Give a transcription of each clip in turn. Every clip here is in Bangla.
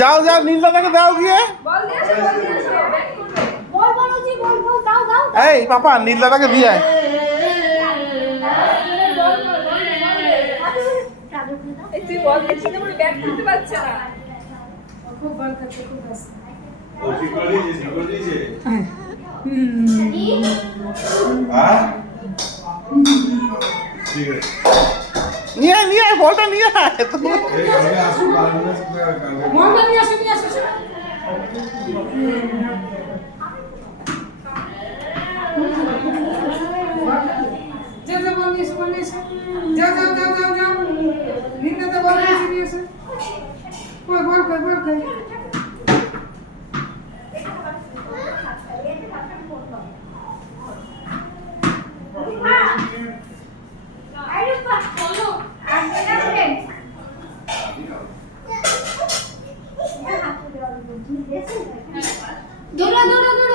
যাও যাও নীলদাদাকে দাও গিয়ে। এই পাপা নীলদাদাকে দিয়ে আয়। নিয়ে আয় নিয়ে আয় বলটা নিয়ে আয়।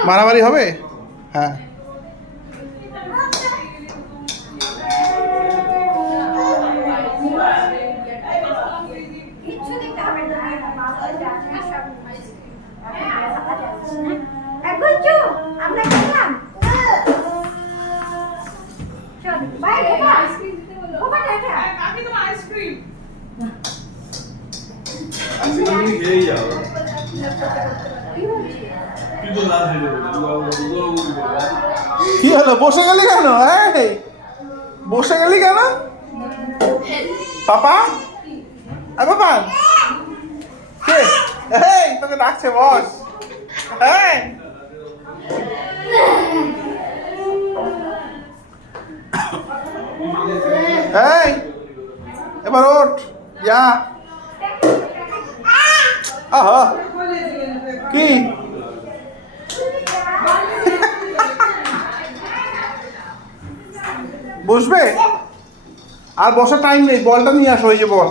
মারামারি হবে? হ্যাঁ কি হলো বসে গেলি কেন? বসে গেলি কেন পাপা? পাপা কে? এই তোকে ডাকছে বস। এই এবার ওঠ যা। আহা কি বসবে? আর বসার টাইম নেই, বলটা নিয়ে আসো। এই যে বল।